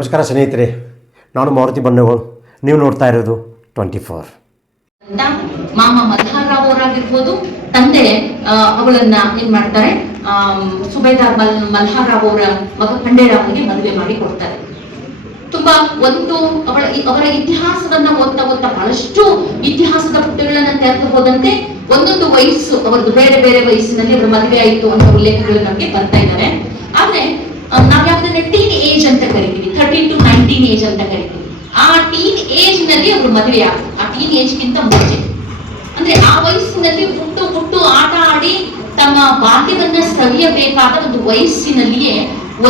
ನಮಸ್ಕಾರ ಸ್ನೇಹಿತರೆ, ನಾನು ಮಾರುತಿ ಬನ್ನಗೋಳ್. ನೀವು ನೋಡ್ತಾ ಇರೋದು 24. ಮಾಮ ಮಲ್ಹಾರ್ ರಾವ್ ಅವರಾಗಿರ್ಬೋದು, ತಂದೆ ಅವಳನ್ನ ಏನ್ ಮಾಡ್ತಾರೆ, ಸುಬೇದಾರ್ ಮಲ್ಹಾರ್ ರಾವ್ ಅವರ ಮಗ ಖಂಡೇರಾವ್ನಿಗೆ ಮದುವೆ ಮಾಡಿ ಕೊಡ್ತಾರೆ. ತುಂಬಾ ಅವರ ಇತಿಹಾಸವನ್ನ ಓದ್ತಾ ಬಹಳಷ್ಟು ಇತಿಹಾಸದ ಪುಟಗಳನ್ನ ತೆರೆದು ಹೋದಂತೆ ಒಂದೊಂದು ವಯಸ್ಸು ಅವರದ್ದು ಬೇರೆ ಬೇರೆ ವಯಸ್ಸಿನಲ್ಲಿ ಅವರ ಮದುವೆ ಆಯಿತು ಅನ್ನೋ ಉಲ್ಲೇಖಗಳು ನಮಗೆ ಬರ್ತಾ ಇದ್ದಾರೆ. ಆದ್ರೆ ನಾವ್ ಯಾವ್ದನ್ನ ಟೀನ್ ಏಜ್ ಅಂತ ಕರಿತೀವಿ, 13 to 19 ಏಜ್ ಅಂತ ಕರಿತೀವಿ. ಆ ಟೀನ್ ಏಜ್ ನಲ್ಲಿ ಅವರು ಮದುವೆ ಆಗ್ತದೆ. ಆ ಟೀನ್ ಏಜ್ ಗಿಂತ ಮುಂಚೆ ಅಂದ್ರೆ ಆ ವಯಸ್ಸಿನಲ್ಲಿ ಹುಟ್ಟು ಆಟ ಆಡಿ ತಮ್ಮ ಬಾಲ್ಯವನ್ನ ಸವಿಯಬೇಕಾದ ಒಂದು ವಯಸ್ಸಿನಲ್ಲಿಯೇ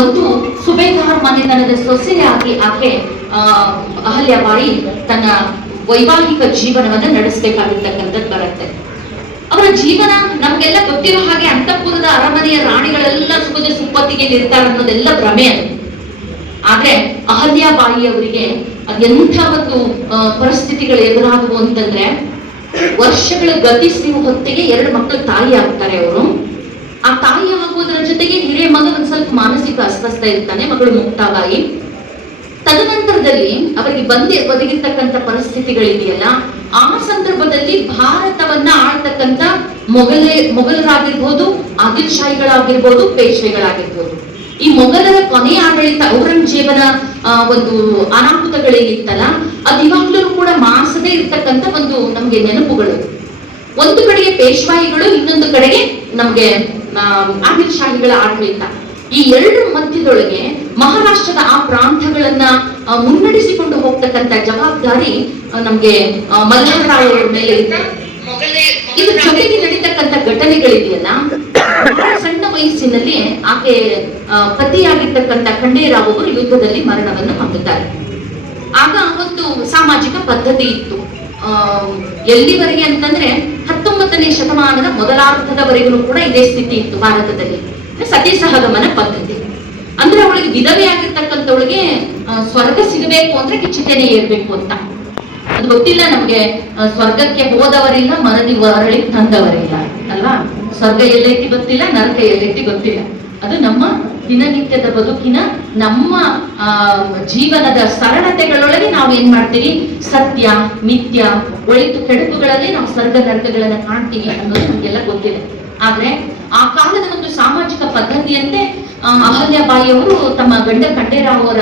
ಒಂದು ಸುಬೇದಾರ್ ಮನೆತನದ ಸೊಸೆಯಾಗಿ ಆಕೆ ಅಹಲ್ಯಾಬಾಯಿ ತನ್ನ ವೈವಾಹಿಕ ಜೀವನವನ್ನ ನಡೆಸಬೇಕಾಗಿರ್ತಕ್ಕಂಥದ್ದು ಬರುತ್ತೆ. ಅವರ ಜೀವನ ನಮ್ಗೆಲ್ಲ ಗೊತ್ತಿರೋ ಹಾಗೆ ಅಂತಃಪುರದ ಅರಮನೆಯ ರಾಣಿಗಳೆಲ್ಲ ಸುಖದ ಸುಪ್ಪತ್ತಿಗೆ ಇರ್ತಾರೆ ಅನ್ನೋದೆಲ್ಲ ಭ್ರಮೆ ಅದು. ಆದ್ರೆ ಅಹಲ್ಯಾಬಾಯಿ ಅವರಿಗೆ ಅದೆಂಥ ಒಂದು ಪರಿಸ್ಥಿತಿಗಳು ಎದುರಾದವು ಅಂತಂದ್ರೆ, ವರ್ಷಗಳ ಗತಿಸಿರುವ ಹೊತ್ತಿಗೆ 2 ಮಕ್ಕಳು ತಾಯಿ ಆಗ್ತಾರೆ ಅವರು. ಆ ತಾಯಿ ಆಗುವುದರ ಜೊತೆಗೆ ಹಿರಿಯ ಮಗ ಒಂದ್ ಸ್ವಲ್ಪ ಮಾನಸಿಕ ಅಸ್ವಸ್ಥ ಇರ್ತಾನೆ, ಮಗಳು ಮುಕ್ತಾಬಾಯಿ. ತದನಂತರದಲ್ಲಿ ಅವರಿಗೆ ಒದಗಿರ್ತಕ್ಕಂಥ ಪರಿಸ್ಥಿತಿಗಳಿದೆಯಲ್ಲ, ಆ ಸಂದರ್ಭದಲ್ಲಿ ಭಾರತವನ್ನ ಆಳ್ತಕ್ಕಂಥ ಮೊಘಲರಾಗಿರ್ಬೋದು, ಆದಿಲ್ ಶಾಹಿಗಳಾಗಿರ್ಬೋದು, ಪೇಶ್ವೆಗಳಾಗಿರ್ಬೋದು, ಈ ಮೊಘಲರ ಕೊನೆಯ ಆಡಳಿತ ಔರಂಗಜೇಬನ ಒಂದು ಅನಾಹುತಗಳೇನಿತ್ತಲ್ಲ, ಅದು ಇವಾಗ್ಲೂ ಕೂಡ ಮಾಸದೇ ಇರ್ತಕ್ಕಂಥ ಒಂದು ನಮ್ಗೆ ನೆನಪುಗಳು. ಒಂದು ಕಡೆಗೆ ಪೇಶ್ವಾಯಿಗಳು, ಇನ್ನೊಂದು ಕಡೆಗೆ ನಮ್ಗೆ ಆದಿಲ್ ಶಾಹಿಗಳ ಆಡಳಿತ. ಈ 2 ಮಧ್ಯದೊಳಗೆ ಮಹಾರಾಷ್ಟ್ರದ ಆ ಪ್ರಾಂತಗಳನ್ನ ಮುನ್ನಡೆಸಿಕೊಂಡು ಹೋಗ್ತಕ್ಕಂಥ ಜವಾಬ್ದಾರಿ ನಮ್ಗೆ ಮಲ್ಹಾರ್ ರಾವ್ ಅವರ ಮೇಲೆ ಇದೆ. ಇದ್ರ ಜೊತೆಗೆ ನಡೀತಕ್ಕಂಥ ಘಟನೆಗಳಿದೆಯಲ್ಲ, ಸಣ್ಣ ವಯಸ್ಸಿನಲ್ಲಿ ಆಕೆ ಪತಿಯಾಗಿರ್ತಕ್ಕಂಥ ಖಂಡೇರಾವ್ ಅವರು ಯುದ್ಧದಲ್ಲಿ ಮರಣವನ್ನು ಹೊಂದುತ್ತಾರೆ. ಆಗ ಒಂದು ಸಾಮಾಜಿಕ ಪದ್ಧತಿ ಇತ್ತು. ಎಲ್ಲಿವರೆಗೆ ಅಂತಂದ್ರೆ 19ನೇ ಶತಮಾನದ ಮೊದಲಾರ್ಧದವರೆಗೂ ಕೂಡ ಇದೇ ಸ್ಥಿತಿ ಇತ್ತು ಭಾರತದಲ್ಲಿ. ಸತಿ ಸಹಗಮನ ಪದ್ಧತಿ ಅಂದ್ರೆ ಅವಳಿಗೆ ವಿಧವೆ ಆಗಿರ್ತಕ್ಕಂಥವಳಿಗೆ ಸ್ವರ್ಗ ಸಿಗಬೇಕು ಅಂದ್ರೆ ಕಿಚಿತೆನೆ ಏರ್ಬೇಕು ಅಂತ. ಅದು ಗೊತ್ತಿಲ್ಲ ನಮ್ಗೆ, ಸ್ವರ್ಗಕ್ಕೆ ಹೋದವರಿಲ್ಲ, ಮರಳಿ ಅರಳಿ ತಂದವರಿಲ್ಲ ಅಲ್ವಾ. ಸ್ವರ್ಗ ಎಲ್ಲೈತಿ ಗೊತ್ತಿಲ್ಲ, ನರಕ ಎಲ್ಲೈತಿ ಗೊತ್ತಿಲ್ಲ. ಅದು ನಮ್ಮ ದಿನನಿತ್ಯದ ಬದುಕಿನ ನಮ್ಮ ಜೀವನದ ಸರಳತೆಗಳೊಳಗೆ ನಾವು ಏನ್ ಮಾಡ್ತೀವಿ, ಸತ್ಯ ಮಿಥ್ಯ ಒಳಿತು ಕೆಡುಕುಗಳಲ್ಲಿ ನಾವು ಸ್ವರ್ಗ ನರಕಗಳನ್ನ ಕಾಣ್ತೀವಿ ಅನ್ನೋದು ನಮ್ಗೆಲ್ಲ ಗೊತ್ತಿದೆ. ಆದ್ರೆ ಆ ಕಾಲದ ಒಂದು ಸಾಮಾಜಿಕ ಪದ್ಧತಿಯಂತೆ ಅಹಲ್ಯಾಬಾಯಿ ಅವರು ತಮ್ಮ ಗಂಡ ಖಂಡೇರಾವ್ ಅವರ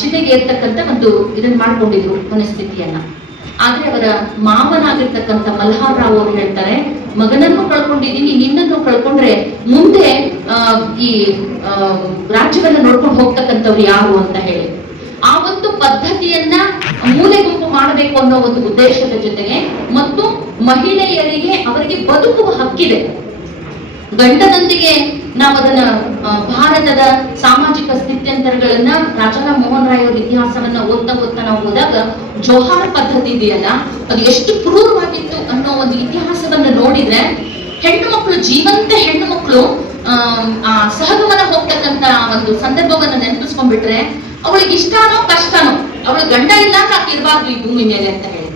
ಚಿತೆಗೆ ಏರ್ತಕ್ಕಂಥ ಒಂದು ಇದನ್ನ ಮಾಡ್ಕೊಂಡಿದ್ರು ಮನಸ್ಥಿತಿಯನ್ನ. ಆದ್ರೆ ಅವರ ಮಾವನಾಗಿರ್ತಕ್ಕಂಥ ಮಲ್ಹಾರ್ ರಾವ್ ಅವರು ಹೇಳ್ತಾರೆ, ಮಗನನ್ನು ಕಳ್ಕೊಂಡಿದೀನಿ, ನಿನ್ನನ್ನು ಕಳ್ಕೊಂಡ್ರೆ ಮುಂದೆ ಈ ರಾಜ್ಯವನ್ನ ನೋಡ್ಕೊಂಡು ಹೋಗ್ತಕ್ಕಂಥವ್ರು ಯಾರು ಅಂತ ಹೇಳಿ ಆ ಒಂದು ಪದ್ಧತಿಯನ್ನ ಮೂಲೆ ಗುಂಪು ಮಾಡಬೇಕು ಅನ್ನೋ ಒಂದು ಉದ್ದೇಶದ ಜೊತೆಗೆ, ಮತ್ತು ಮಹಿಳೆಯರಿಗೆ ಅವರಿಗೆ ಬದುಕುವ ಹಕ್ಕಿದೆ. ಗಂಡನೊಂದಿಗೆ ನಾವು ಅದನ್ನ ಭಾರತದ ಸಾಮಾಜಿಕ ಸ್ಥಿತ್ಯಂತರಗಳನ್ನ ರಾಜಾರಾಮ್ ಮೋಹನ್ ರಾಯ್ ಅವರ ಇತಿಹಾಸವನ್ನ ಓದ್ತಾ ನಾವು ಹೋದಾಗ ಜೋಹಾರ್ ಪದ್ಧತಿ ಇದೆಯಲ್ಲ, ಅದು ಎಷ್ಟು ಕ್ರೂರವಾಗಿತ್ತು ಅನ್ನೋ ಒಂದು ಇತಿಹಾಸವನ್ನ ನೋಡಿದ್ರೆ, ಹೆಣ್ಣು ಮಕ್ಕಳು, ಜೀವಂತ ಹೆಣ್ಣು ಮಕ್ಕಳು ಆ ಸಹಗಮನ ಹೋಗ್ತಕ್ಕಂತ ಒಂದು ಸಂದರ್ಭವನ್ನ ನೆನಪಿಸ್ಕೊಂಡ್ಬಿಟ್ರೆ ಅವಳಿಗೆ ಇಷ್ಟನೋ ಕಷ್ಟನೋ, ಅವಳ ಗಂಡ ಇಲ್ಲ ಆಕೆ ಇರಬಾರ್ದು ಈ ಭೂಮಿ ಮೇಲೆ ಅಂತ ಹೇಳಿ.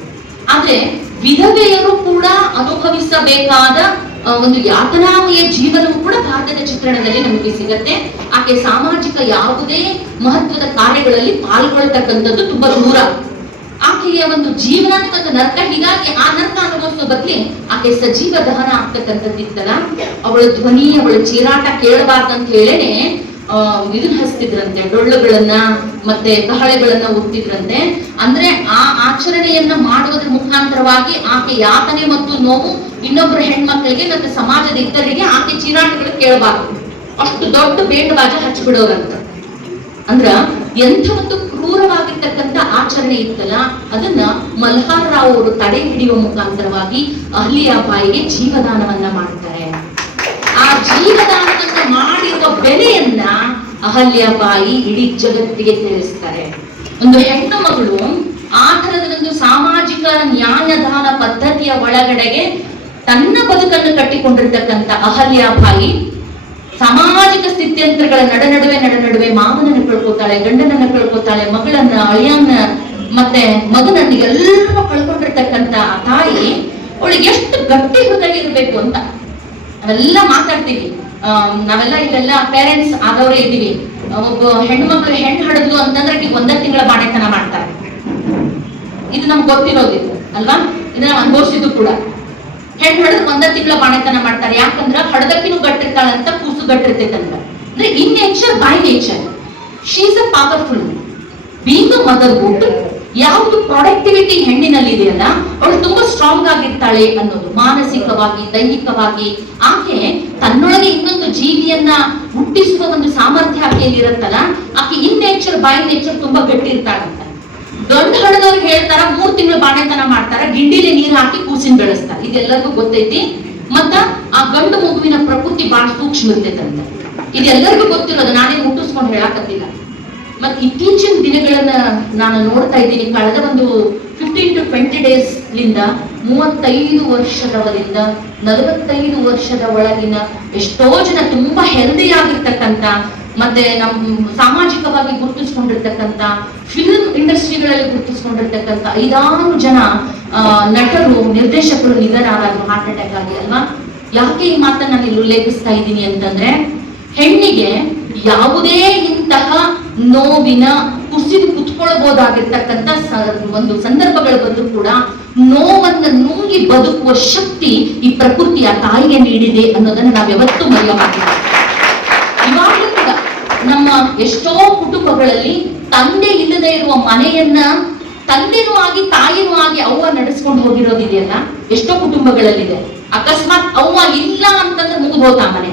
ಆದ್ರೆ ವಿಧವೆಯರು ಕೂಡ ಅನುಭವಿಸಬೇಕಾದ ಒಂದು ಯಾತನಾಮಯ ಜೀವನವೂ ಕೂಡ ಭಾರತದ ಚಿತ್ರಣದಲ್ಲಿ ನಮಗೆ ಸಿಗತ್ತೆ. ಆಕೆ ಸಾಮಾಜಿಕ ಯಾವುದೇ ಮಹತ್ವದ ಕಾರ್ಯಗಳಲ್ಲಿ ಪಾಲ್ಗೊಳ್ತಕ್ಕಂಥದ್ದು ತುಂಬಾ ದೂರ. ಆಕೆಯ ಒಂದು ಜೀವನನೇ ಒಂದು ನರ್ಕ. ಹೀಗಾಗಿ ಆ ನರ್ಕ ಅನುಭವಿಸೋ ಬದಲಿ ಆಕೆ ಸಜೀವ ದಹನ ಆಗ್ತಕ್ಕಂಥದ್ದಿತ್ತಲ್ಲ, ಅವಳ ಧ್ವನಿ, ಅವಳ ಚೀರಾಟ ಕೇಳಬಾರ್ದಂತ ಹೇಳೇನೆ ಇದನ್ನ ಹಚ್ತಿದ್ರಂತೆ, ಡೊಳ್ಳುಗಳನ್ನ ಮತ್ತೆ ಕಹಳೆಗಳನ್ನ ಉತ್ತಿದ್ರಂತೆ. ಅಂದ್ರೆ ಆ ಆಚರಣೆಯನ್ನ ಮಾಡುವುದರ ಮುಖಾಂತರವಾಗಿ ಆಕೆ ಯಾತನೆ ಮತ್ತು ನೋವು ಇನ್ನೊಬ್ಬರ ಹೆಣ್ಮಕ್ಳಿಗೆ ಮತ್ತೆ ಸಮಾಜದ ಇತರರಿಗೆ ಆಕೆ ಚೀರಾಟಗಳು ಕೇಳಬಾರ್ದು, ಅಷ್ಟು ದೊಡ್ಡ ಬೇಂಡವಾಜ ಹಚ್ಚಿಬಿಡೋರಂತ. ಅಂದ್ರ ಎಂಥ ಒಂದು ಕ್ರೂರವಾಗಿರ್ತಕ್ಕಂಥ ಆಚರಣೆ ಇತ್ತಲ್ಲ, ಅದನ್ನ ಮಲ್ಹಾರ್ ರಾವ್ ಅವರು ತಡೆ ಹಿಡಿಯುವ ಮುಖಾಂತರವಾಗಿ ಅಹಲ್ಯಾಬಾಯಿಗೆ ಜೀವದಾನವನ್ನ ಮಾಡ್ತಾರೆ. ಆ ಜೀವದಾನವನ್ನ ಮಾಡಿರುವ ಬೆಲೆಯನ್ನ ಅಹಲ್ಯಾಬಾಯಿ ಇಡೀ ಜಗತ್ತಿಗೆ ತಿಳಿಸ್ತಾರೆ. ಒಂದು ಹೆಣ್ಣು ಮಗಳು ಆ ತರದ ಒಂದು ಸಾಮಾಜಿಕ ನ್ಯಾಯದಾನ ಪದ್ಧತಿಯ ಒಳಗಡೆಗೆ ತನ್ನ ಬದುಕನ್ನು ಕಟ್ಟಿಕೊಂಡಿರ್ತಕ್ಕಂಥ ಅಹಲ್ಯಾಬಾಯಿ ಸಾಮಾಜಿಕ ಸ್ಥಿತ್ಯಂತರಗಳ ನಡುವೆ ಮಾವನನ್ನು ಕಳ್ಕೊತಾಳೆ, ಗಂಡನನ್ನ ಕಳ್ಕೊತಾಳೆ, ಮಗಳನ್ನ, ಅಳಿಯನ್ನ ಮತ್ತೆ ಮಗನನ್ನ ಎಲ್ಲರೂ ಕಳ್ಕೊಂಡಿರ್ತಕ್ಕಂಥ ತಾಯಿ ಅವಳಿಗೆ ಎಷ್ಟು ಗಟ್ಟಿ ಹೃದಯ ಇರಬೇಕು ಅಂತ ನಾವೆಲ್ಲ ಮಾತಾಡ್ತೀವಿ. ನಾವೆಲ್ಲ ಇಲ್ಲೆಲ್ಲ ಪೇರೆಂಟ್ಸ್ ಆದವರೇ ಇದ್ದೀವಿ. ಒಬ್ಬ ಹೆಣ್ಣು ಮಕ್ಳು ಹೆಣ್ಣು ಹಡಿದ್ಲು ಅಂತಂದ್ರೆ ಈಗ 1 ತಿಂಗಳ ಬಾಣೆತನ ಮಾಡ್ತಾರೆ. ಇದು ನಮ್ಗೆ ಗೊತ್ತಿರೋದಿಲ್ಲ ಅಲ್ವಾ, ಇದನ್ನ ನಾವು ಅನುಭವಿಸಿದ್ದು ಕೂಡ. ಹೆಣ್ಣು ಹಡದ್ 1 ತಿಂಗಳ ಬಾಣೆತನ ಮಾಡ್ತಾರೆ. ಯಾಕಂದ್ರ ಹಡದಕ್ಕಿನೂ ಗಟ್ಟಿರ್ತಾಳಂತ, ಕೂಸು ಗಟ್ಟಿರ್ತೈತಂತ. ಅಂದ್ರೆ in nature by nature she is a powerful being a motherhood. ಯಾವುದು ಪ್ರೊಡಕ್ಟಿವಿಟಿ ಹೆಣ್ಣಿನಲ್ಲಿ ಇದೆಯಲ್ಲ, ಅವಳು ತುಂಬಾ ಸ್ಟ್ರಾಂಗ್ ಆಗಿರ್ತಾಳೆ ಅನ್ನೋದು, ಮಾನಸಿಕವಾಗಿ ದೈಹಿಕವಾಗಿ. ಆಕೆ ತನ್ನೊಳಗೆ ಇನ್ನೊಂದು ಜೀವಿಯನ್ನ ಹುಟ್ಟಿಸುವ ಒಂದು ಸಾಮರ್ಥ್ಯ ಆಕೆಯಲ್ಲಿ ಇರುತ್ತಲ್ಲ, ಆಕೆ ಇನ್ ನೇಚರ್ ಬೈ ನೇಚರ್ ತುಂಬಾ ಗಟ್ಟಿ ಇರ್ತಾಳಂತ. ಗಂಡು ಹಡದವ್ರು ಹೇಳ್ತಾರ 3 ತಿಂಗಳು ಬಾಣೆತನ ಮಾಡ್ತಾರ, ಗಿಂಡಿಲಿ ನೀರು ಹಾಕಿ ಕೂಸಿನ ಬೆಳೆಸ್ತಾರ. ಇದೆಲ್ಲರಿಗೂ ಗೊತ್ತೈತಿ. ಮತ್ತ ಆ ಗಂಡು ಮಗುವಿನ ಪ್ರಕೃತಿ ಬಹಳ ಸೂಕ್ಷ್ಮ ಇರ್ತೈತಂತ. ಇದೆಲ್ಲರಿಗೂ ಗೊತ್ತಿರೋದು, ನಾನೇ ಮುಟ್ಟಿಸ್ಕೊಂಡು ಹೇಳಾಕತ್ತಿಲ್ಲ. ಮತ್ ಇತ್ತೀಚಿನ ದಿನಗಳನ್ನ ನಾನು ನೋಡ್ತಾ ಇದ್ದೀನಿ. ಕಳೆದ ಒಂದು 15 to 20 days ಲಿಂದ 35 ವರ್ಷದವರಿಂದ 45 ವರ್ಷದ ಒಳಗಿನ ಎಷ್ಟೋ ಜನ ತುಂಬಾ ಹೆಲ್ದಿ ಆಗಿರ್ತಕ್ಕಂಥ, ಮತ್ತೆ ನಮ್ಮ ಸಾಮಾಜಿಕವಾಗಿ ಗುರುತಿಸ್ಕೊಂಡಿರ್ತಕ್ಕಂಥ, ಫಿಲ್ಮ್ ಇಂಡಸ್ಟ್ರಿಗಳಲ್ಲಿ ಗುರುತಿಸ್ಕೊಂಡಿರ್ತಕ್ಕಂಥ 5-6 ಜನ ನಟರು, ನಿರ್ದೇಶಕರು ನಿಧನರಾದರು ಹಾರ್ಟ್ ಅಟ್ಯಾಕ್ ಆಗಿ ಅಲ್ವಾ. ಯಾಕೆ ಈ ಮಾತನ್ನ ನಾನು ಇಲ್ಲಿ ಉಲ್ಲೇಖಿಸ್ತಾ ಇದ್ದೀನಿ ಅಂತಂದ್ರೆ, ಹೆಣ್ಣಿಗೆ ಯಾವುದೇ ಇಂತಹ ನೋವಿನ ಕುಸಿದು ಕುತ್ಕೊಳ್ಬಹುದಾಗಿರ್ತಕ್ಕಂಥ ಒಂದು ಸಂದರ್ಭಗಳು ಬಂದರೂ ಕೂಡ ನೋವನ್ನು ನುಂಗಿ ಬದುಕುವ ಶಕ್ತಿ ಈ ಪ್ರಕೃತಿಯ ತಾಯಿಗೆ ನೀಡಿದೆ ಅನ್ನೋದನ್ನ ನಾವು ಯಾವತ್ತೂ ಮರೆಯಬಾರದು. ಇವಾಗಲೂ ಕೂಡ ನಮ್ಮ ಎಷ್ಟೋ ಕುಟುಂಬಗಳಲ್ಲಿ ತಂದೆ ಇಲ್ಲದೆ ಇರುವ ಮನೆಯನ್ನ ತಂದೆನೂ ಆಗಿ ತಾಯಿನೂ ಆಗಿ ಅವ್ವ ನಡೆಸ್ಕೊಂಡು ಹೋಗಿರೋದಿದೆಯಲ್ಲ, ಎಷ್ಟೋ ಕುಟುಂಬಗಳಲ್ಲಿದೆ. ಅಕಸ್ಮಾತ್ ಅವ್ವ ಇಲ್ಲ ಅಂತಂದ್ರೆ ಮುಗಿದೋತ ಮನೆ.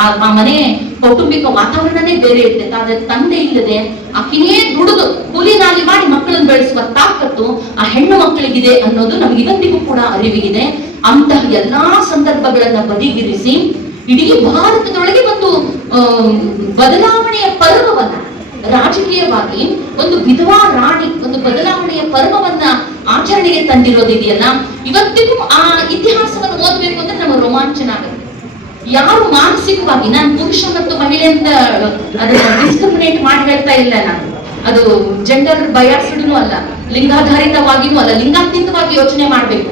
ಆ ಮನೆ ಕೌಟುಂಬಿಕ ವಾತಾವರಣನೇ ಬೇರೆ ಇರ್ತೈತೆ. ಆದ್ರೆ ತಂದೆ ಇಲ್ಲದೆ ಆಕಿನೇ ದುಡಿದು ಕೂಲಿ ನಾಲಿ ಮಾಡಿ ಮಕ್ಕಳನ್ನು ಬೆಳೆಸುವ ತಾಕತ್ತು ಆ ಹೆಣ್ಣು ಮಕ್ಕಳಿಗಿದೆ ಅನ್ನೋದು ನಮ್ಗೆ ಇವತ್ತಿಗೂ ಕೂಡ ಅರಿವಿಗಿದೆ. ಅಂತಹ ಎಲ್ಲಾ ಸಂದರ್ಭಗಳನ್ನ ಬದಿಗಿರಿಸಿ ಇಡೀ ಭಾರತದೊಳಗೆ ಒಂದು ಬದಲಾವಣೆಯ ಪರ್ವವನ್ನ, ರಾಜಕೀಯವಾಗಿ ಒಂದು ವಿಧವಾ ರಾಣಿ ಒಂದು ಬದಲಾವಣೆಯ ಪರ್ವವನ್ನ ಆಚರಣೆಗೆ ತಂದಿರೋದಿದೆಯಲ್ಲ, ಇವತ್ತಿಗೂ ಆ ಇತಿಹಾಸವನ್ನು ಓದ್ಬೇಕು ಅಂದ್ರೆ ನಮಗೆ ರೋಮಾಂಚನ ಆಗುತ್ತೆ. ಯಾರು ಮಾನಸಿಕವಾಗಿ, ನಾನು ಪುರುಷ ಮತ್ತು ಮಹಿಳೆ ಅಂತ ಅದನ್ನ ಡಿಸ್ಕ್ರಿಮಿನೇಟ್ ಮಾಡಿ ಹೇಳ್ತಾ ಇಲ್ಲ ನಾನು, ಅದು ಜೆಂಡರ್ ಬಯಾಸ್ಡ್ನು ಅಲ್ಲ, ಲಿಂಗಾಧಾರಿತವಾಗಿನೂ ಅಲ್ಲ, ಲಿಂಗಾತೀತವಾಗಿ ಯೋಚನೆ ಮಾಡ್ಬೇಕು.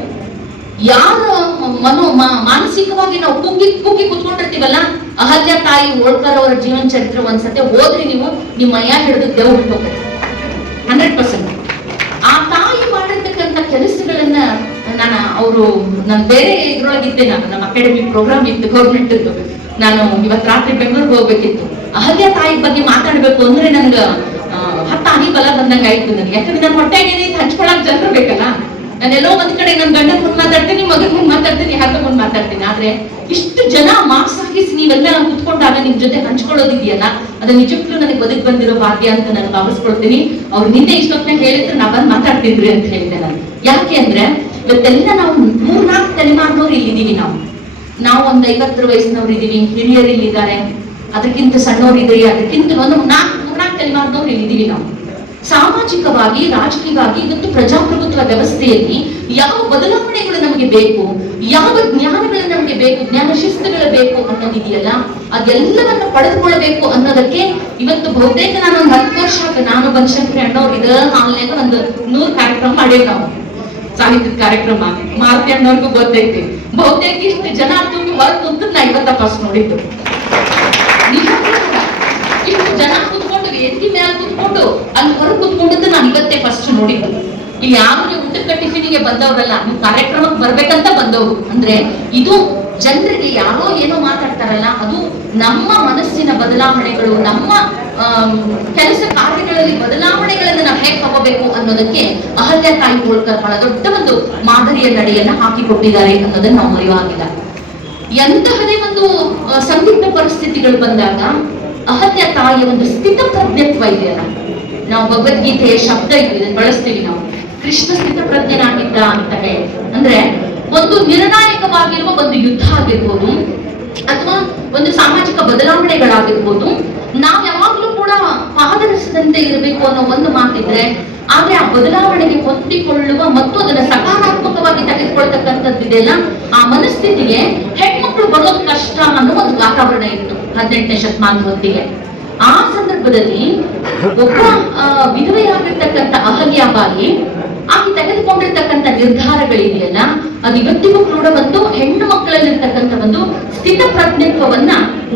ಯಾರು ಮಾನಸಿಕವಾಗಿ ನಾವು ಕುಗ್ಗಿ ಕುತ್ಕೊಂಡಿರ್ತೀವಲ್ಲ, ಅಹಲ್ಯ ತಾಯಿ ಹೋಳ್ಕರ್ ಅವರ ಜೀವನ ಚರಿತ್ರೆ ಒಂದ್ಸತಿ ಓದ್ರಿ ನೀವು, ನಿಮ್ಮ ಮೈಯ ಹಿಡಿದು ದೇವ್ ಬಿಟ್ಟೋಗ್ತಾರೆ 100%. ಆ ತಾಯಿ ಮಾಡಿರ್ತಕ್ಕಂಥ ಕೆಲಸಗಳನ್ನ ನಾನು ಬೇರೆ ಇದ್ರೊಳಗಿದ್ದೆ. ನಾನು ನಮ್ಮ ಅಕಾಡೆಮಿಕ್ ಪ್ರೋಗ್ರಾಮ್ ಇತ್ತು ಗೌರ್ಮೆಂಟ್, ನಾನು ಇವತ್ತು ರಾತ್ರಿ ಬೆಂಗಳೂರಿಗೆ ಹೋಗ್ಬೇಕಿತ್ತು. ಅಹಲ್ಯ ತಾಯಿ ಬಗ್ಗೆ ಮಾತಾಡ್ಬೇಕು ಅಂದ್ರೆ ನನ್ಗ 10 ಆನಿ ಬಲ ಬಂದಂಗ ಆಯ್ತು ನನಗೆ. ಯಾಕಂದ್ರೆ ನನ್ನ ಹೊಟ್ಟೆಗೆ ಹಂಚ್ಕೊಳಕ್ ಜನರು ಬೇಕಲ್ಲ. ನಾನೆಲ್ಲೋ ಒಂದ್ ಕಡೆ ನನ್ನ ಗಂಡನ ಮುಂದೆ ಮಾತಾಡ್ತೀನಿ, ಮಗನ ಮುಂದೆ ಮಾತಾಡ್ತೀನಿ, ಯಾರ ಮುಂದೆ ಮಾತಾಡ್ತೀನಿ. ಆದ್ರೆ ಇಷ್ಟು ಜನ ಮಾರ್ಕ್ಸ್ ಹಾಕಿಸಿ ನೀವೆಲ್ಲ ಕುತ್ಕೊಂಡಾಗ ನಿಮ್ ಜೊತೆ ಹಂಚ್ಕೊಳ್ಳೋದಿದೆಯಲ್ಲ, ಅದು ನಿಜಕ್ಕೂ ನನಗೆ ಬದುಕ್ ಬಂದಿರೋ ಭಾಗ್ಯ ಅಂತ ನಾನು ಭಾವಿಸ್ಕೊಳ್ತೀನಿ. ಅವ್ರು ನಿನ್ನೆ ಇಷ್ಟೊತ್ತಿನ ಹೇಳಿದ್ರೆ ನಾ ಬಂದು ಮಾತಾಡ್ತಿದ್ರಿ ಅಂತ ಹೇಳಿದೆ ನಾನು. ಯಾಕೆ ಅಂದ್ರೆ ಇವತ್ತೆಲ್ಲ ನಾವು 3-4 ತಲೆಮಾರಿನವ್ರು ಇಲ್ಲಿದ್ದೀವಿ. ನಾವು ಒಂದು 50 ವಯಸ್ಸಿನವ್ರು ಇದ್ದೀವಿ, ಹಿರಿಯರು ಇಲ್ಲಿದ್ದಾರೆ, ಅದಕ್ಕಿಂತ ಸಣ್ಣವ್ರು ಇದ್ದೀವಿ, ಅದಕ್ಕಿಂತ ಒಂದು 4 ತಲೆಮಾರಿನವ್ರು ಇಲ್ಲಿದ್ದೀವಿ. ನಾವು ಸಾಮಾಜಿಕವಾಗಿ, ರಾಜಕೀಯವಾಗಿ ಇವತ್ತು ಪ್ರಜಾಪ್ರಭುತ್ವ ವ್ಯವಸ್ಥೆಯಲ್ಲಿ ಯಾವ ಬದಲಾವಣೆಗಳು ನಮಗೆ ಬೇಕು, ಯಾವ ಜ್ಞಾನಗಳು ನಮಗೆ ಬೇಕು, ಜ್ಞಾನ ಶಿಸ್ತುಗಳು ಬೇಕು ಅನ್ನೋದಿದೆಯಲ್ಲ, ಅದೆಲ್ಲವನ್ನು ಪಡೆದುಕೊಳ್ಳಬೇಕು ಅನ್ನೋದಕ್ಕೆ ಇವತ್ತು ಬಹುತೇಕ ನಾನು ಒಂದು 10 ವರ್ಷ ನಾನು ಬನಶಂಕರಿ ಅಣ್ಣವ್ರು ಇದ ಹಾಲ್ನಾಗ ಒಂದು 100 ಕಾರ್ಯಕ್ರಮ ಮಾಡೇವಿ. ನಾವು ಸಾಹಿತ್ಯದ ಕಾರ್ಯಕ್ರಮ ಮಾರುತಿ ಅಣ್ಣವ್ರಿಗೂ ಗೊತ್ತೈತಿ. ಬಹುತೇಕ ಇಷ್ಟು ಜನ ತುಂಬಿ ಹೊರ ಕುಂತು ನಾ ಇವತ್ತ ಫಸ್ಟ್ ನೋಡಿದ್ದು. ಇಷ್ಟು ಜನ ಕುತ್ಕೊಂಡು ವೇದಿಕೆ ಮೇಲೆ ಕುತ್ಕೊಂಡು ಅಲ್ಲಿ ಹೊರ ಕುತ್ಕೊಂಡದ್ದು ನಾನು ಇವತ್ತೇ ಫಸ್ಟ್ ನೋಡಿದ್ದು. ಇಲ್ಲಿ ಯಾರು ನೀವು ಊಟಕ್ಕೆ ಟಿಫಿನಿಗೆ ಬಂದವರಲ್ಲ, ನೀವು ಕಾರ್ಯಕ್ರಮಕ್ಕೆ ಬರ್ಬೇಕಂತ ಬಂದವರು. ಅಂದ್ರೆ ಇದು ಜನರಿಗೆ ಯಾರೋ ಏನೋ ಮಾತಾಡ್ತಾರಲ್ಲ, ಅದು ನಮ್ಮ ಮನಸ್ಸಿನ ಬದಲಾವಣೆಗಳು, ನಮ್ಮ ಕೆಲಸ ಕಾರ್ಯಗಳಲ್ಲಿ ಬದಲಾವಣೆಗಳನ್ನು ನಾವು ಹೇಗೆ ತಗೋಬೇಕು ಅನ್ನೋದಕ್ಕೆ ಅಹಲ್ಯ ತಾಯಿ ಹೋಳ್ಕರ್ ಬಹಳ ದೊಡ್ಡ ಒಂದು ಮಾದರಿಯ ನಡೆಯನ್ನ ಹಾಕಿಕೊಟ್ಟಿದ್ದಾರೆ ಅನ್ನೋದನ್ನ ನಾವು ಮರೆಯುವಾಗಿಲ್ಲ. ಎಂತಹದೇ ಒಂದು ಸಂದಿಗ್ಧ ಪರಿಸ್ಥಿತಿಗಳು ಬಂದಾಗ ಅಹಲ್ಯ ತಾಯಿಯ ಒಂದು ಸ್ಥಿತಪ್ರಜ್ಞತ್ವ ಇದೆಯಲ್ಲ, ನಾವು ಭಗವದ್ಗೀತೆಯ ಶಬ್ದ ಇದನ್ನು ಬಳಸ್ತೀವಿ ನಾವು, ಕೃಷ್ಣ ಸ್ಥಿತಪ್ರಜ್ಞನಾಗಿದ್ದ ಅಂತ ಹೇಳಿ. ಅಂದ್ರೆ ಒಂದು ನಿರ್ಣಾಯಕವಾಗಿರುವ ಒಂದು ಯುದ್ಧ ಆಗಿರ್ಬೋದು ಅಥವಾ ಒಂದು ಸಾಮಾಜಿಕ ಬದಲಾವಣೆಗಳಾಗಿರ್ಬೋದು, ನಾವ್ ಯಾವಾಗ್ಲೂ ಕೂಡ ಪಾದರಸದಂತೆ ಇರಬೇಕು ಅನ್ನೋ ಒಂದು ಮಾತಿದ್ರೆ, ಆದ್ರೆ ಆ ಬದಲಾವಣೆಗೆ ಹೊಂದಿಕೊಳ್ಳುವ ಮತ್ತು ಅದನ್ನ ಸಕಾರಾತ್ಮಕವಾಗಿ ತೆಗೆದುಕೊಳ್ತಕ್ಕಂಥದ್ದಿದೆಯಲ್ಲ, ಆ ಮನಸ್ಥಿತಿಗೆ ಹೆಣ್ಮಕ್ಳು ಬರೋದು ಕಷ್ಟ ಅನ್ನೋ ಒಂದು ವಾತಾವರಣ ಇತ್ತು 18ನೇ ಶತಮಾನದ ಹೊತ್ತಿಗೆ. ಆ ಸಂದರ್ಭದಲ್ಲಿ ಒಬ್ಬ ವಿಧವೆಯಾಗಿರ್ತಕ್ಕಂಥ ಅಹಲ್ಯಾಬಾಯಿ ಆಕೆ ತೆಗೆದುಕೊಂಡಿರ್ತಕ್ಕಂಥ ನಿರ್ಧಾರಗಳಿದೆಯಲ್ಲ, ಅದು ಇವತ್ತಿಗೂ ಕೂಡ ಒಂದು ಹೆಣ್ಣು ಮಕ್ಕಳಲ್ಲಿರ್ತಕ್ಕಂಥ ಒಂದು ಸ್ಥಿತಪ್ರಜ್ಞತ್ವವನ್ನ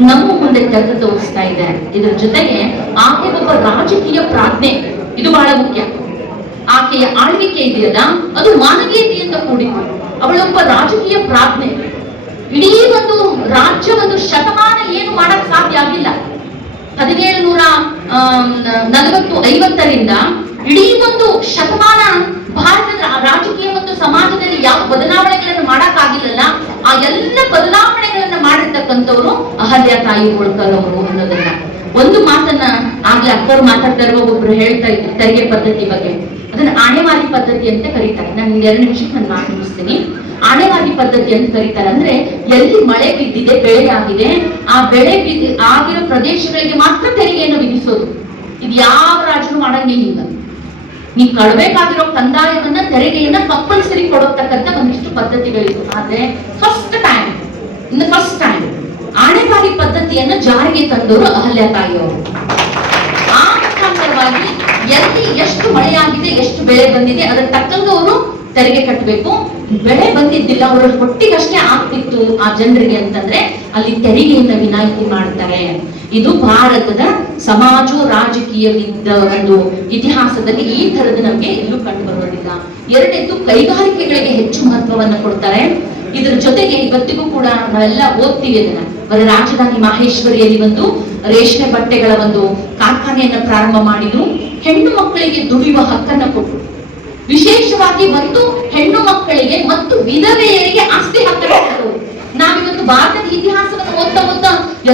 ನಮ್ಮ ಮುಂದೆ ತೆರೆದು ತೋರಿಸ್ತಾ ಇದೆ. ಇದರ ಜೊತೆಗೆ ಆಕೆ ಒಬ್ಬ ರಾಜಕೀಯ ಪ್ರಾಜ್ಞೆ, ಇದು ಬಹಳ ಮುಖ್ಯ. ಆಕೆಯ ಆಳ್ವಿಕೆ ಇದೆಯಲ್ಲ ಅದು ಮಾನವೀಯತೆಯಿಂದ ಕೂಡಿತು. ಅವಳೊಬ್ಬ ರಾಜಕೀಯ ಪ್ರಾಜ್ಞೆ. ಇಡೀ ಒಂದು ರಾಜ್ಯ ಒಂದು ಶತಮಾನ ಏನು ಮಾಡಕ್ ಸಾಧ್ಯ ಆಗಿಲ್ಲ. 1740-50ರಿಂದ ಇಡೀ ಒಂದು ಶತಮಾನ ಭಾರತದ ರಾಜಕೀಯ ಮತ್ತು ಸಮಾಜದಲ್ಲಿ ಯಾವ ಬದಲಾವಣೆಗಳನ್ನು ಮಾಡಕ್ ಆಗಿಲ್ಲಲ್ಲ, ಆ ಎಲ್ಲ ಬದಲಾವಣೆಗಳನ್ನ ಮಾಡಿರ್ತಕ್ಕಂಥವ್ರು ಅಹಲ್ಯ ತಾಯಿ ಹೋಳ್ಕರ್ ಅವರು ಅನ್ನೋದನ್ನ. ಒಂದು ಮಾತನ್ನ ಆಗ್ಲೇ ಅಕ್ಕರು ಮಾತಾಡ್ತಾ ಇರುವಾಗ ಒಬ್ರು ಹೇಳ್ತಾ ಇದ್ರು ತೆರಿಗೆ ಪದ್ಧತಿ ಬಗ್ಗೆ. ಅದನ್ನ ಆಣೆವಾರಿ ಪದ್ಧತಿ ಅಂತ ಕರೀತಾರೆ. ನಾನು 2 ನಿಮಿಷಕ್ಕೆ ನಾನು ಮಾತು ಮುಗಿಸ್ತೀನಿ. ಆಣೆವಾರಿ ಪದ್ಧತಿ ಅಂತ ಕರೀತಾರೆ. ಅಂದ್ರೆ ಎಲ್ಲಿ ಮಳೆ ಬಿದ್ದಿದೆ, ಬೆಳೆ ಆಗಿದೆ, ಆ ಬೆಳೆ ಆಗಿರೋ ಪ್ರದೇಶಗಳಿಗೆ ಮಾತ್ರ ತೆರಿಗೆಯನ್ನು ವಿಧಿಸೋದು. ಇದು ಯಾವ ರಾಜರು ಮಾಡಂಗಿಲ್ಲ. ನೀವು ಕಳಬೇಕಾಗಿರೋ ಕಂದಾಯವನ್ನ, ತೆರಿಗೆಯನ್ನ ಕಂಪಲ್ಸರಿ ಕೊಡತಕ್ಕಂತ ಒಂದಿಷ್ಟು ಪದ್ಧತಿಗಳಿವೆ. ಆದ್ರೆ ಫಸ್ಟ್ ಟೈಮ್ ಆಣೆವಾರಿ ಪದ್ಧತಿಯನ್ನ ಜಾರಿಗೆ ತಂದವರು ಅಹಲ್ಯ ತಾಯಿಯವರು. ಆ ಮುಖಾಂತರವಾಗಿ ಎಲ್ಲಿ ಎಷ್ಟು ಮಳೆಯಾಗಿದೆ, ಎಷ್ಟು ಬೆಳೆ ಬಂದಿದೆ, ಅದರ ತಕ್ಕಂಗೆ ಅವರು ತೆರಿಗೆ ಕಟ್ಟಬೇಕು. ಬೆಳೆ ಬಂದಿದ್ದಿಲ್ಲ, ಅವರ ಹೊಟ್ಟಿಗಷ್ಟೇ ಆಗ್ತಿತ್ತು ಆ ಜನರಿಗೆ ಅಂತಂದ್ರೆ ಅಲ್ಲಿ ತೆರಿಗೆಯನ್ನ ವಿನಾಯಿತಿ ಮಾಡ್ತಾರೆ. ಇದು ಭಾರತದ ಸಮಾಜ ರಾಜಕೀಯವಿದ್ದ ಒಂದು ಇತಿಹಾಸದಲ್ಲಿ ಈ ತರದ ನಮ್ಗೆ ಎಲ್ಲೂ ಕಂಡು ಬರೋದಿಲ್ಲ. ಎರಡನೇದು ಕೈಗಾರಿಕೆಗಳಿಗೆ ಹೆಚ್ಚು ಮಹತ್ವವನ್ನ ಕೊಡ್ತಾರೆ. ಇದರ ಜೊತೆಗೆ ಇವತ್ತಿಗೂ ಕೂಡ ನಾವೆಲ್ಲ ಓದ್ತೀವಿ ಅದನ್ನ. ರಾಜಧಾನಿ ಮಾಹೇಶ್ವರಿಯಲ್ಲಿ ಒಂದು ರೇಷ್ಮೆ ಬಟ್ಟೆಗಳ ಒಂದು ಕಾರ್ಖಾನೆಯನ್ನ ಪ್ರಾರಂಭ ಮಾಡಿದ್ರು. ಹೆಣ್ಣು ಮಕ್ಕಳಿಗೆ ದುಡಿಯುವ ಹಕ್ಕನ್ನ ಕೊಟ್ಟರು. ವಿಶೇಷವಾಗಿ ಒಂದು ಹೆಣ್ಣು ಮಕ್ಕಳಿಗೆ ಮತ್ತು ವಿಧವೆಯರಿಗೆ ಆಸ್ತಿ ಹಕ್ಕನ್ನು ಕೊಟ್ಟರು. ನಾವಿವತ್ತು ಭಾರತದ ಇತಿಹಾಸವನ್ನು ಓದ್ತಾ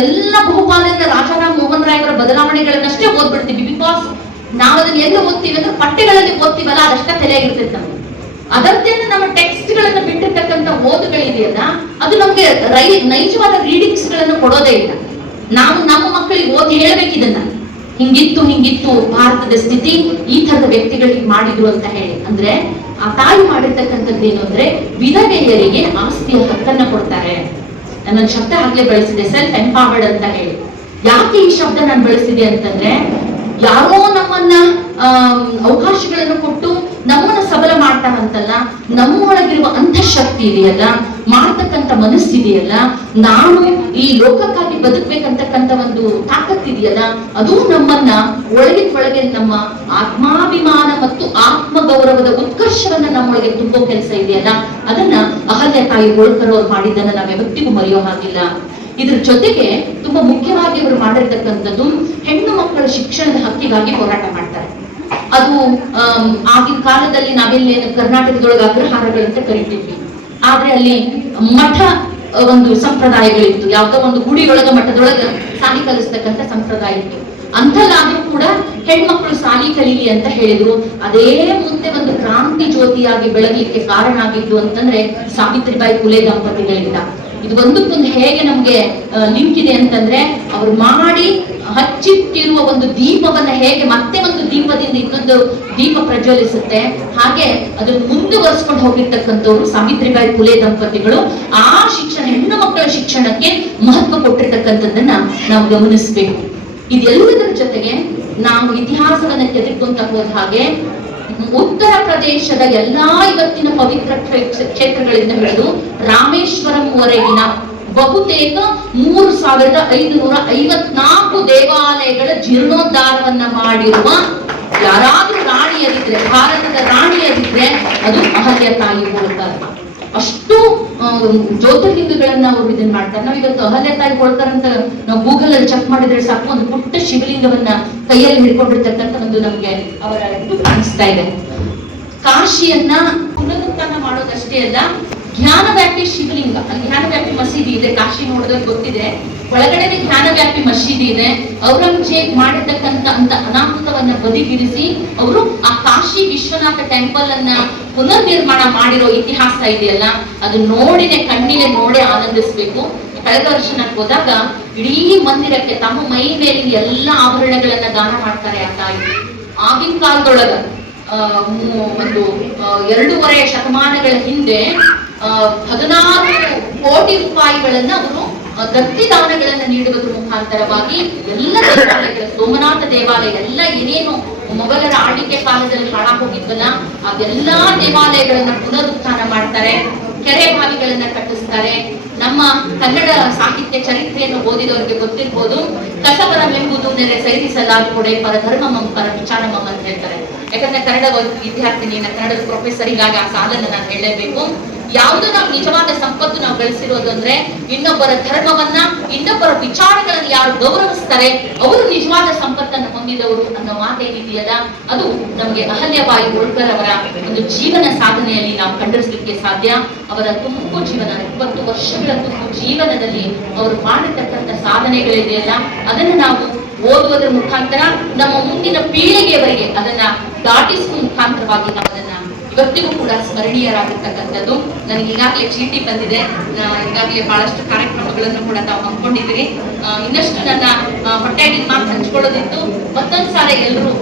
ಎಲ್ಲ ಬಹುಪಾಲಿನ ರಾಜಾರಾಮ್ ಮೋಹನ್ ರಾಯ್ ಅವರ ಬದಲಾವಣೆಗಳನ್ನಷ್ಟೇ ಓದ್ಬಿಡ್ತೀವಿ. ಬಿಕಾಸ್ ನಾವು ಅದನ್ನ ಎಲ್ಲ ಓದ್ತೀವಿ ಅಂದ್ರೆ ಪಠ್ಯಗಳಲ್ಲಿ ಓದ್ತೀವಲ್ಲ, ಅದಷ್ಟೇ ತಲೆಯಾಗಿರ್ತೈತೆ ನಮ್ಗೆ. ಅದರದ್ದೇ ನಮ್ಮ ಟೆಕ್ಸ್ಟ್ ಗಳನ್ನ ಬಿಟ್ಟಿರ್ತಕ್ಕಂಥ ಓದುಗಳಿದೆಯಲ್ಲ, ಅದು ನಮ್ಗೆ ನೈಜವಾದ ರೀಡಿಂಗ್ಸ್ ಗಳನ್ನು ಕೊಡೋದೇ ಇಲ್ಲ. ನಾವು ನಮ್ಮ ಮಕ್ಕಳಿಗೆ ಓದಿ ಹೇಳ್ಬೇಕಿದನ್ನ, ಹಿಂಗಿತ್ತು ಭಾರತದ ಸ್ಥಿತಿ, ಈ ತರದ ವ್ಯಕ್ತಿಗಳಿಗೆ ಮಾಡಿದ್ರು ಅಂತ ಹೇಳಿ. ಅಂದ್ರೆ ಆ ತಾಯಿ ಮಾಡಿರ್ತಕ್ಕಂಥದ್ದು ಏನು ಅಂದ್ರೆ ವಿಧವೆಯರಿಗೆ ಆಸ್ತಿಯ ಹಕ್ಕನ್ನ ಕೊಡ್ತಾರೆ. ನನ್ನ ಶಬ್ದ ಆಗ್ಲೇ ಬಳಸಿದೆ, ಸೆಲ್ಫ್ ಎಂಪವರ್ಡ್ ಅಂತ ಹೇಳಿ. ಯಾಕೆ ಈ ಶಬ್ದ ನಾನು ಬಳಸಿದೆ ಅಂತಂದ್ರೆ, ಯಾರೋ ನಮ್ಮನ್ನ ಅವಕಾಶಗಳನ್ನು ಕೊಟ್ಟು ನಮ್ಮನ್ನ ಸಬಲ ಮಾಡ್ತಾರಂತಲ್ಲ, ನಮ್ಮೊಳಗಿರುವ ಅಂತಃಶಕ್ತಿ ಇದೆಯಲ್ಲ, ಮಾಡ್ತಕ್ಕಂಥ ಮನಸ್ಸಿದೆಯಲ್ಲ, ನಾನು ಈ ಲೋಕಕ್ಕಾಗಿ ಬದುಕ್ಬೇಕಂತಕ್ಕಂಥ ಒಂದು ತಾಕತ್ತಿದೆಯಲ್ಲ, ಅದು ನಮ್ಮನ್ನ ಒಳಗೆ ನಮ್ಮ ಆತ್ಮಾಭಿಮಾನ ಮತ್ತು ಆತ್ಮ ಗೌರವದ ಉತ್ಕರ್ಷವನ್ನ ನಮ್ಮೊಳಗೆ ತುಂಬೋ ಕೆಲಸ ಇದೆಯಲ್ಲ, ಅದನ್ನ ಅಹಲ್ಯ ತಾಯಿ ಹೋಳ್ಕರ್ ಅವ್ರು ಮಾಡಿದ್ದನ್ನ ನಾವ್ ಯಾವತ್ತಿಗೂ ಮರೆಯೋ ಹಾಗಿಲ್ಲ. ಇದ್ರ ಜೊತೆಗೆ ತುಂಬಾ ಮುಖ್ಯವಾಗಿ ಅವರು ಮಾಡಿರ್ತಕ್ಕಂಥದ್ದು ಹೆಣ್ಣು ಮಕ್ಕಳ ಶಿಕ್ಷಣದ ಹಕ್ಕಿಗಾಗಿ ಹೋರಾಟ ಮಾಡ್ತಾರೆ. ಅದು ಆಗಿನ ಕಾಲದಲ್ಲಿ ನಾವೆಲ್ಲಿ ಕರ್ನಾಟಕದೊಳಗೆ ಅಗ್ರಹಾರಗಳಂತ ಕರಿತಿದ್ವಿ. ಆದ್ರೆ ಅಲ್ಲಿ ಮಠ ಒಂದು ಸಂಪ್ರದಾಯಗಳಿತ್ತು. ಯಾವ್ದೋ ಒಂದು ಗುಡಿಯೊಳಗ ಮಠದೊಳಗ ಸಾಲಿ ಕಲಿಸ್ತಕ್ಕಂಥ ಸಂಪ್ರದಾಯ ಇತ್ತು. ಅಂತಲ್ಲಾದ್ರೂ ಕೂಡ ಹೆಣ್ಮಕ್ಳು ಸಾಲಿ ಕಲೀಲಿ ಅಂತ ಹೇಳಿದ್ರು. ಅದೇ ಮುಂದೆ ಒಂದು ಕ್ರಾಂತಿ ಜ್ಯೋತಿಯಾಗಿ ಬೆಳಗಲಿಕ್ಕೆ ಕಾರಣ ಆಗಿದ್ದು ಅಂತಂದ್ರೆ ಸಾವಿತ್ರಿಬಾಯಿ ಫುಲೆ ದಂಪತಿಗಳಿಂದ. ಇದು ಒಂದಕ್ಕೊಂದು ಹೇಗೆ ನಮ್ಗೆ ಲಿಂಕ್ ಇದೆ ಅಂತಂದ್ರೆ, ಅವ್ರು ಮಾಡಿ ಹಚ್ಚಿಟ್ಟಿರುವ ಒಂದು ದೀಪವನ್ನ ಹೇಗೆ ಮತ್ತೆ ಒಂದು ದೀಪದಿಂದ ಇನ್ನೊಂದು ದೀಪ ಪ್ರಜ್ವಲಿಸುತ್ತೆ, ಹಾಗೆ ಅದನ್ನು ಮುಂದುವರಿಸ್ಕೊಂಡು ಹೋಗಿರ್ತಕ್ಕಂಥವ್ರು ಸಾವಿತ್ರಿಬಾಯಿ ಫುಲೆ ದಂಪತಿಗಳು. ಆ ಶಿಕ್ಷಣ, ಹೆಣ್ಣು ಮಕ್ಕಳ ಶಿಕ್ಷಣಕ್ಕೆ ಮಹತ್ವ ಕೊಟ್ಟಿರ್ತಕ್ಕಂಥದ್ದನ್ನ ನಾವು ಗಮನಿಸ್ಬೇಕು. ಇದೆಲ್ಲದರ ಜೊತೆಗೆ ನಾವು ಇತಿಹಾಸವನ್ನ ತೆಗೆದುಕೊಂತ ಹೋದ ಹಾಗೆ ಉತ್ತರ ಪ್ರದೇಶದ ಎಲ್ಲಾ ಇವತ್ತಿನ ಪವಿತ್ರ ಕ್ಷೇತ್ರಗಳಿಂದ ಹಿಡಿದು ರಾಮೇಶ್ವರಂ ವರೆಗಿನ ಬಹುತೇಕ 3554 ದೇವಾಲಯಗಳ ಜೀರ್ಣೋದ್ಧಾರವನ್ನ ಮಾಡಿರುವ ಯಾರಾದ್ರೂ ರಾಣಿಯರಿದ್ರೆ, ಭಾರತದ ರಾಣಿಯರಿದ್ರೆ ಅದು ಅಹಲ್ಯ ತಾಯಿ ಹೋಳ್ಕರ್. ಅಷ್ಟು ಜ್ಯೋತಿರ್ಲಿಂಗಗಳನ್ನ ಅವರು ಇದನ್ನ ಮಾಡ್ತಾರೆ. ನಾವ್ ಇವತ್ತು ಅಹಲ್ಯ ತಾಯಿ ಹೋಳ್ಕರ್ ಅಂತ ನಾವು ಗೂಗಲ್ ಅಲ್ಲಿ ಚೆಕ್ ಮಾಡಿದ್ರೆ ಸಾಕು, ಒಂದು ಪುಟ್ಟ ಶಿವಲಿಂಗವನ್ನ ಕೈಯಲ್ಲಿ ಹಿಡ್ಕೊಂಡಿರ್ತಕ್ಕಂಥ ಒಂದು ನಮ್ಗೆ ಅವರ ಇದು ಕಾಣಿಸ್ತಾ ಇದೆ. ಕಾಶಿಯನ್ನ ಪುನರುತ್ಥಾನ ಮಾಡೋದಷ್ಟೇ ಅಲ್ಲ, ಜ್ಞಾನವ್ಯಾಪಿ ಶಿವಲಿಂಗ, ಅಲ್ಲಿ ಜ್ಞಾನವ್ಯಾಪಿ ಮಸೀದಿ ಇದೆ, ಕಾಶಿ ನೋಡೋದಕ್ಕೆ ಗೊತ್ತಿದೆ. ಒಳಗಡೆ ಜ್ಞಾನವ್ಯಾಪಿ ಮಸೀದಿ ಇದೆ. ಔರಂಗಜೇಬ್ ಮಾಡಿರ್ತಕ್ಕಂಥ ಅಂತ ಅನಾಹುತವನ್ನ ಬದಿಗಿರಿಸಿ ಅವರು ಆ ಕಾಶಿ ವಿಶ್ವನಾಥ ಟೆಂಪಲ್ ಅನ್ನ ಪುನರ್ ನಿರ್ಮಾಣ ಮಾಡಿರೋ ಇತಿಹಾಸ ಇದೆಯಲ್ಲ, ಅದು ನೋಡಿನೇ ಕಣ್ಣಿಗೆ ನೋಡೇ ಆನಂದಿಸ್ಬೇಕು. ಕಳೆದ ವರ್ಷ ನಾನು ಹೋದಾಗ ಇಡೀ ಮಂದಿರಕ್ಕೆ ತಮ್ಮ ಮೈ ಮೇಲಿನ ಎಲ್ಲ ಆಭರಣಗಳನ್ನ ದಾನ ಮಾಡ್ತಾರೆ ಆ ತಾಯಿ. ಆಗಿನ ಕಾಲದೊಳಗ ಒಂದು 2.5 ಶತಮಾನಗಳ ಹಿಂದೆ 16 ಕೋಟಿ ರೂಪಾಯಿಗಳನ್ನ ಅವರು ದತ್ತಿ ದಾನಗಳನ್ನ ನೀಡುವುದರ ಮುಖಾಂತರವಾಗಿ ಎಲ್ಲ ದೇವಾಲಯಗಳ, ಸೋಮನಾಥ ದೇವಾಲಯ ಎಲ್ಲ ಏನೇನು ಮೊಘಲರ ಆಳ್ವಿಕೆ ಕಾಲದಲ್ಲಿ ಹಾಳಾಗೋಗಿದ್ವಲ್ಲ ಅದೆಲ್ಲಾ ದೇವಾಲಯಗಳನ್ನ ಪುನರುತ್ಥಾನ ಮಾಡ್ತಾರೆ. ಕೆರೆ ಬಾವಿಗಳನ್ನ ಕಟ್ಟಿಸ್ತಾರೆ. ನಮ್ಮ ಕನ್ನಡ ಸಾಹಿತ್ಯ ಚರಿತ್ರೆಯನ್ನು ಓದಿದವರಿಗೆ ಗೊತ್ತಿರ್ಬೋದು, ಕಸಬರವೆಂಬುದು ನೆರೆ ಸೈರಿಸಲಾಗುಡೆ ಪರಧರ್ಮಮಂ ಪರ ವಿಚಾರಮಂ ಅಂತ ಹೇಳ್ತಾರೆ. ಯಾಕಂದ್ರೆ ಕನ್ನಡ ವಿದ್ಯಾರ್ಥಿನಿಯನ್ನ ಕನ್ನಡದ ಪ್ರೊಫೆಸರ್, ಹೀಗಾಗಿ ಆ ಸಾಲನ್ನು ನಾನು ಹೇಳಲೇಬೇಕು. ಯಾವುದು ನಾವು ನಿಜವಾದ ಸಂಪತ್ತು ನಾವು ಗಳಿಸಿರೋದು ಅಂದ್ರೆ ಇನ್ನೊಬ್ಬರ ಧರ್ಮವನ್ನ, ಇನ್ನೊಬ್ಬರ ವಿಚಾರಗಳನ್ನು ಯಾರು ಗೌರವಿಸ್ತಾರೆ ಅವರು ನಿಜವಾದ ಸಂಪತ್ತನ್ನು ಹೊಂದಿದವರು ಅನ್ನೋ ಮಾತೇನಿದೆಯಲ್ಲ, ಅದು ನಮಗೆ ಅಹಲ್ಯಾಬಾಯಿ ಹೋಳ್ಕರ್ ಅವರ ಒಂದು ಜೀವನ ಸಾಧನೆಯಲ್ಲಿ ನಾವು ಕಂಡಿರಿಸಲಿಕ್ಕೆ ಸಾಧ್ಯ. ಅವರ ತುಂಬು ಜೀವನ, 20 ವರ್ಷಗಳ ತುಂಬು ಜೀವನದಲ್ಲಿ ಅವರು ಮಾಡಿರ್ತಕ್ಕಂಥ ಸಾಧನೆಗಳಿದೆಯಲ್ಲ, ಅದನ್ನು ನಾವು ಓದುವುದರ ಮುಖಾಂತರ ನಮ್ಮ ಮುಂದಿನ ಪೀಳಿಗೆಯವರೆಗೆ ಅದನ್ನ ದಾಟಿಸುವ ಮುಖಾಂತರವಾಗಿ ನಾವು ಅದನ್ನ ಇವತ್ತಿಗೂ ಕೂಡ ಸ್ಮರಣೀಯರಾಗಿರ್ತಕ್ಕಂಥದ್ದು. ನನಗೆ ಈಗಾಗಲೇ ಚೀಟಿ ಬಂದಿದೆ, ಈಗಾಗಲೇ ಬಹಳಷ್ಟು ಕಾರ್ಯಕ್ರಮಗಳನ್ನು ಕೂಡ ತಾವು ಹಮ್ಮಿಕೊಂಡಿದ್ದೀರಿ. ಇನ್ನಷ್ಟು ನನ್ನ ಹೊಟ್ಟೆಗಿನ ಮಾತು ಹಂಚ್ಕೊಳ್ಳೋದಿತ್ತು. ಮತ್ತೊಂದ್ಸಾರಿ ಎಲ್ಲರೂ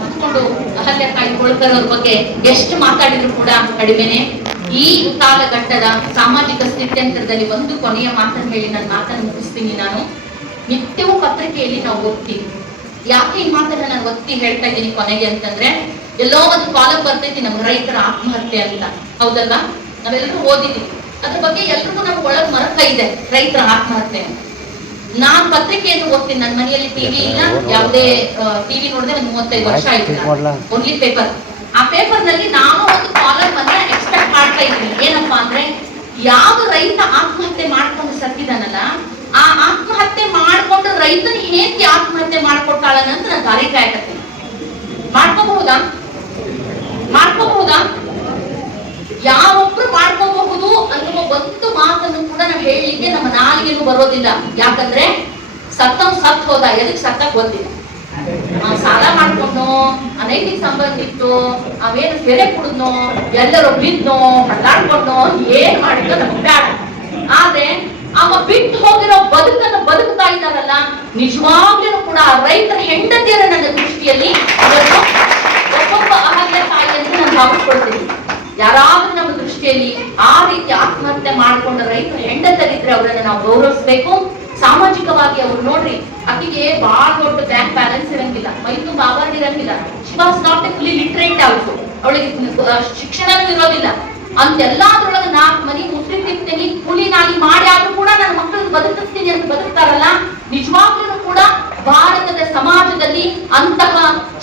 ಕುತ್ಕೊಂಡು ಅಹಲ್ಯಾಬಾಯಿ ಹೋಳ್ಕರ್ ಅವ್ರ ಬಗ್ಗೆ ಎಷ್ಟು ಮಾತಾಡಿದ್ರು ಕೂಡ ಕಡಿಮೆನೆ. ಈ ಕಾಲಘಟ್ಟದ ಸಾಮಾಜಿಕ ಸ್ಥಿತ್ಯಂತರದಲ್ಲಿ ಒಂದು ಕೊನೆಯ ಮಾತನ್ನು ಹೇಳಿ ನನ್ನ ಮಾತನ್ನು ಮುಗಿಸ್ತೀನಿ. ನಾನು ನಿತ್ಯವೂ ಪತ್ರಿಕೆಯಲ್ಲಿ ನಾವು ಓದ್ತೀವಿ. ಯಾಕೆ ಈ ಮಾತನ್ನ ನಾನು ಒತ್ತಿ ಹೇಳ್ತಾ ಇದ್ದೀನಿ ಕೊನೆಗೆ ಅಂತಂದ್ರೆ, ಎಲ್ಲೋ ಒಂದು ಕಾಲಂ ಬರ್ತೈತಿ ನಮ್ಗೆ ರೈತರ ಆತ್ಮಹತ್ಯೆ ಅಂತ, ಹೌದಲ್ವಾ? ನಾವೆಲ್ಲರೂ ಓದಿದೀವಿ, ಅದ್ರ ಬಗ್ಗೆ ಎಲ್ರಿಗೂ ನಮ್ಗೆ ಒಳಗ್ ಮರಕ ಇದೆ ರೈತರ ಆತ್ಮಹತ್ಯೆ. ನಾನ್ ಪತ್ರಿಕೆಯನ್ನು ಓದ್ತೀನಿ. ನನ್ನ ಮನೆಯಲ್ಲಿ ಟಿವಿ ಇಲ್ಲ, ಯಾವುದೇ ಟಿವಿ ನೋಡಿದ್ರೆ ಒಂದು 35 ವರ್ಷ ಆಯ್ತು, ಓನ್ಲಿ ಪೇಪರ್. ಆ ಪೇಪರ್ ನಲ್ಲಿ ನಾನು ಒಂದು ಕಾಲಮ್ ಅನ್ನ ಎಕ್ಸ್ಪೆಕ್ಟ್ ಮಾಡ್ತಾ ಇದ್ದೀನಿ. ಏನಪ್ಪಾ ಅಂದ್ರೆ, ಯಾವ ರೈತ ಆತ್ಮಹತ್ಯೆ ಮಾಡ್ಕೊಂಡು ಸತ್ತಿದಾನಲ್ಲ, ಆ ಆತ್ಮಹತ್ಯೆ ಮಾಡ್ಕೊಂಡು ರೈತನ ಹೇಗೆ ಆತ್ಮಹತ್ಯೆ ಮಾಡ್ಕೊಟ್ಟಾಳನ್ನ ಅಂತ ನಾನು ದಾರಿ ಕಾಯಕತ್ತೀನಿ. ಮಾಡ್ಕೋಬಹುದಾ? ಯಾವೊಬ್ರು ಮಾಡ್ಕೋಬಹುದು ಅನ್ನುವ ಒಂದು ಮಾತನ್ನು ಕೂಡ ನಾವು ಹೇಳಲಿಕ್ಕೆ ನಮ್ಮ ನಾಲಿಗೆನೂ ಬರೋದಿಲ್ಲ. ಯಾಕಂದ್ರೆ ಸತ್ ಹೋದ, ಎದಕ್ ಸತ್ತಕ್ ಗೊತ್ತಿಲ್ಲ. ಸಾಲ ಮಾಡ್ಕೊಂಡ್ನೋ, ಅನೈತಿಕ ಸಂಬಂಧ ಇತ್ತು, ಅವೇನು ಸೆರೆ ಕುಡಿದ್ನೋ, ಎಲ್ಲರೂ ಬಿದ್ನೋ, ಕಳ್ಳಾಡ್ಕೊಂಡ್ನೋ, ಏನ್ ಮಾಡಿದ್ನೋ ನಮ್ಗೆ ಬೇಡ. ಆದ್ರೆ ಅವ ಬಿಟ್ಟು ಹೋಗಿರೋ ಬದುಕನ್ನು ಬದುಕ್ತಾ ಇದ್ದಾರಲ್ಲ, ನಿಜವಾಗ್ಲೂ ಕೂಡ ರೈತರ ಹೆಂಡತಿಯರ ನನ್ನ ದೃಷ್ಟಿಯಲ್ಲಿ ಒಬ್ಬೊಬ್ಬ ಅಹಲ್ಯಾಬಾಯಿ ಅಂತ ನಾನು ಭಾವಿಸ್ಕೊಳ್ತೀನಿ. ಯಾರಾದ್ರೂ ನಮ್ಮ ದೃಷ್ಟಿಯಲ್ಲಿ ಆ ರೀತಿ ಆತ್ಮಹತ್ಯೆ ಮಾಡ್ಕೊಂಡ ರೈತರ ಹೆಂಡತರಿದ್ರೆ ಅವರನ್ನ ನಾವು ಗೌರವಿಸ್ಬೇಕು. ಸಾಮಾಜಿಕವಾಗಿ ಅವ್ರು ನೋಡ್ರಿ, ಆಕೆಗೆ ಬಹಳ ದೊಡ್ಡ ಬ್ಯಾಂಕ್ ಬ್ಯಾಲೆನ್ಸ್ ಇರಂಗಿಲ್ಲ, ಮೈ ತುಂಬ ಆಭರಣ ಇರಂಗಿಲ್ಲ. She was not A fully literate also, ಅವಳಿಗೆ ಶಿಕ್ಷಣನೂ ಇರೋದಿಲ್ಲ. ಅಂತೆಲ್ಲಾದ್ರೊಳಗೆ 4 ಮನಿ ಮುಸ್ಲಿಂ ತಿಂತೀನಿ, ಕೂಲಿ ನಾಲಿ ಮಾಡಿ ಆದ್ರೂ ಕೂಡ ನನ್ನ ಮಕ್ಕಳನ್ನ ಬದುಕಿಸ್ತೀನಿ ಅಂತ ಬದುಕ್ತಾರಲ್ಲ, ನಿಜವಾಗ್ಲೂ ಕೂಡ ಭಾರತದ ಸಮಾಜದಲ್ಲಿ ಅಂತಹ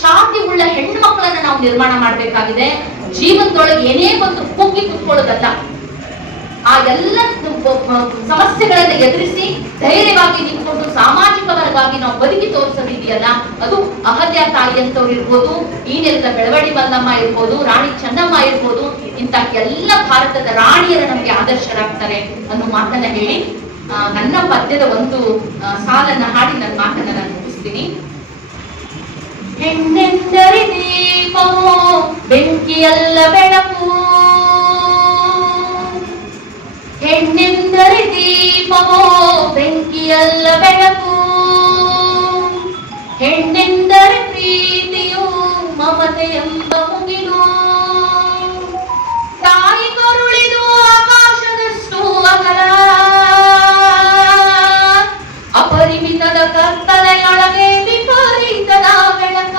ಛಾತಿ ಉಳ್ಳ ಹೆಣ್ಣು ಮಕ್ಕಳನ್ನ ನಾವು ನಿರ್ಮಾಣ ಮಾಡ್ಬೇಕಾಗಿದೆ. ಜೀವನದೊಳಗೆ ಏನೇ ಬಂದು ಕುಗ್ಗಿ ಕುತ್ಕೊಳ್ಳೋದಲ್ಲ, ಆ ಎಲ್ಲ ಸಮಸ್ಯೆಗಳನ್ನ ಎದುರಿಸಿ ಧೈರ್ಯವಾಗಿ ನಿಂತ್ಕೊಂಡು ಸಾಮಾಜಿಕವಾಗಿ ನಾವು ಬದುಕಿ ತೋರಿಸೋದಿದೆಯಲ್ಲ, ಅದು ಅಹಲ್ಯಾ ತಾಯಿ ಅಂತವ್ರು ಇರ್ಬೋದು, ಈ ನೆಲದ ಬೆಳವಡಿ ಮಲ್ಲಮ್ಮ ಇರ್ಬೋದು, ರಾಣಿ ಚೆನ್ನಮ್ಮ ಇರ್ಬೋದು, ಇಂಥ ಎಲ್ಲ ಭಾರತದ ರಾಣಿಯರು ನಮ್ಗೆ ಆದರ್ಶರಾಗ್ತಾರೆ ಅನ್ನೋ ಮಾತನ್ನ ಹೇಳಿ ನನ್ನ ಪದ್ಯದ ಒಂದು ಸಾಲನ್ನ ಹಾಡಿ ನನ್ನ ಮಾತನ್ನ ನಾನು ಮುಗಿಸ್ತೀನಿ. ಹೆಣ್ಣೆಂದರೆ ದೀಪವೋ ಬೆಂಕಿಯಲ್ಲ ಬೆಳಕು, ಹೆಣ್ಣೆಂದರೆ ದೀಪವೋ ಬೆಂಕಿಯಲ್ಲ ಬೆಳಕು, ಹೆಣ್ಣೆಂದರೆ ಪ್ರೀತಿಯು ಮಮತೆ ಎಂಬ ಮುಗಿಲು, ತಾಯಿ ಕರುಳಿದು ಆಕಾಶದಷ್ಟು ಅಗಲ, ಅಪರಿಮಿತದ ಕತ್ತಲೆಯೊಳಗೆ ವಿಪರೀತದ ಬೆಳಕ,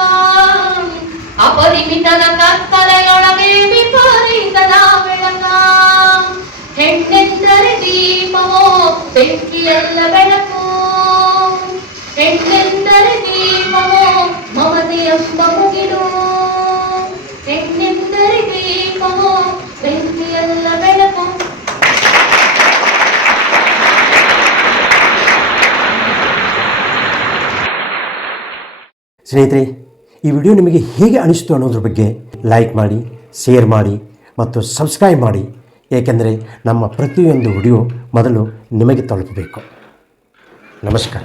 ಅಪರಿಮಿತದ ಕತ್ತಲೆಯೊಳಗೆ ವಿಪರೀತದ ಬೆಳಕ, ಹೆಣ್ಣೆಂದರೆ ದೀಪವೋ ಬೆಂಕಿಯಲ್ಲ ಬೆಳಕು, ಹೆಣ್ಣೆಂದರೆ ದೀಪವೋ ಮಮತೆ ಎಂಬ ಮುಗಿಲು, ಹೆಣ್ಣೆಂದರೆ ದೀಪವೋ ಬೆಂಕಿಯಲ್ಲ ಬೆಳಕು. ಸ್ನೇಹಿತರೆ, ಈ ವಿಡಿಯೋ ನಿಮಗೆ ಹೇಗೆ ಅನಿಸ್ತು ಅನ್ನೋದ್ರ ಬಗ್ಗೆ ಲೈಕ್ ಮಾಡಿ, ಶೇರ್ ಮಾಡಿ ಮತ್ತು ಸಬ್ಸ್ಕ್ರೈಬ್ ಮಾಡಿ. ಏಕೆಂದರೆ ನಮ್ಮ ಪ್ರತಿಯೊಂದು ವಿಡಿಯೋ ಮೊದಲು ನಿಮಗೆ ತಲುಪಬೇಕು. ನಮಸ್ಕಾರ.